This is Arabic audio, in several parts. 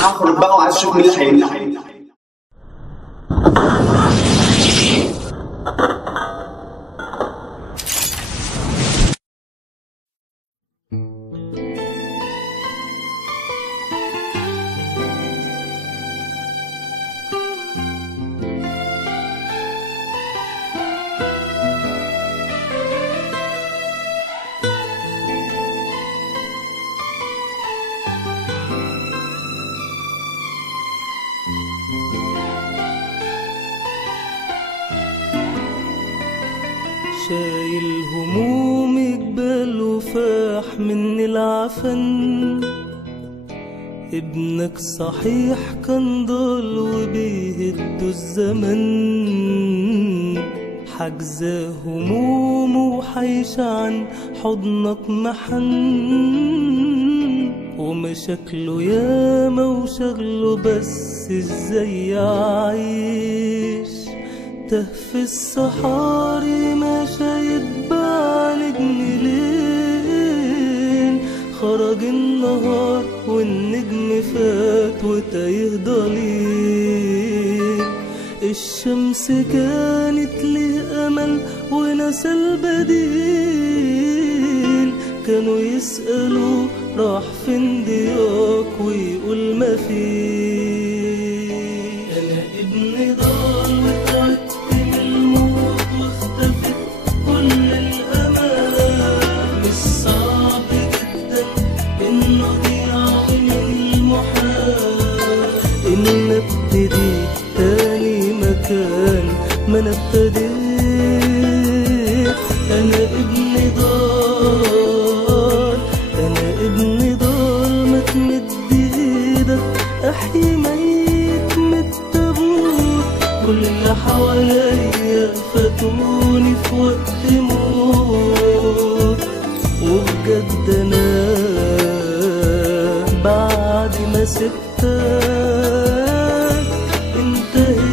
هخرج بقى وعايز اشوف مين اللي هيمنعني. شايل همومي جبال وفاح من العفن، ابنك صحيح كان ضال وبيهد الزمن، حجزة همومه وحيش عن حضنك محن، ومشاكله ياما وشغله بس ازاي يعيش، تاه في الصحاري ماشي يتبع نجم ليل، خرج النهار والنجم فات وتايه ضليل، الشمس كانت ليه امل ونسى البديل، كانوا يسألوا راح فين ضياك ويقول مفيش. انا ابني ضال وتعبت من الموت واختفت كل الامال، الصعب جدا انه ضيع من المحال، ان ابتدي تاني مكان ما انا ابتديت. انا ابني ضال، انا ابني ضال، ما تمد ايدك احيي ميت من التابوت، كل اللي حواليا فاتوني في وقت موت، وبجد انا بعد ما سبتك انتهيت.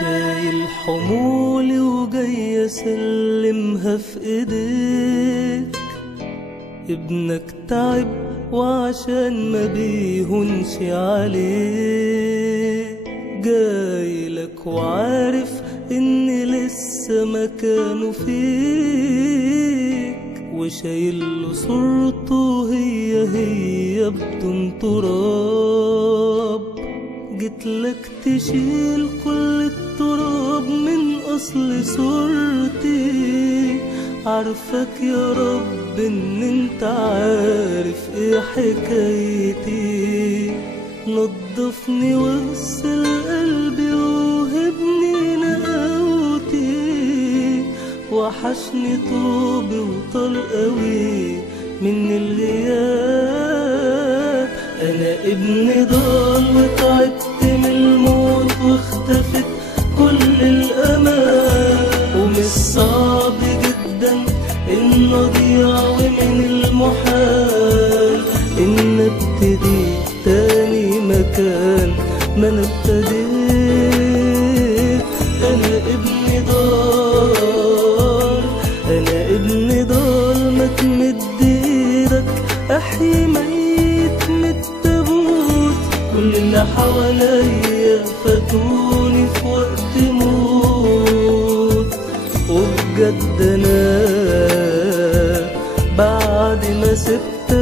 شايل حمولي وجاي اسلمها في ايديك، ابنك تعب وعشان ما بيهونش عليه، جايلك وعارف ان لسه مكانه فيك، وشايله صورته هي بدون تراب، جيتلك تشيل كل التراب من اصل صورتي، عارفك يا رب ان انت عارف ايه حكايتي، نضفني واغسل قلبي وهبني نقاوتي، وحشني طوبي وطال قوي من الغياب. انا ابني ضال وتعبت من الموت واختفت كل الامال، ومش صعب جدا ان اضيع ومن المحال ان ابتدي تاني مكان ما انا ابتديت. انا ابني ضال، انا ابني ضال، ما تمد ايدك احيي ميت من التابوت، كل اللي حواليا فاتوني في وقت موت، وبجد انا بعد ما سبتك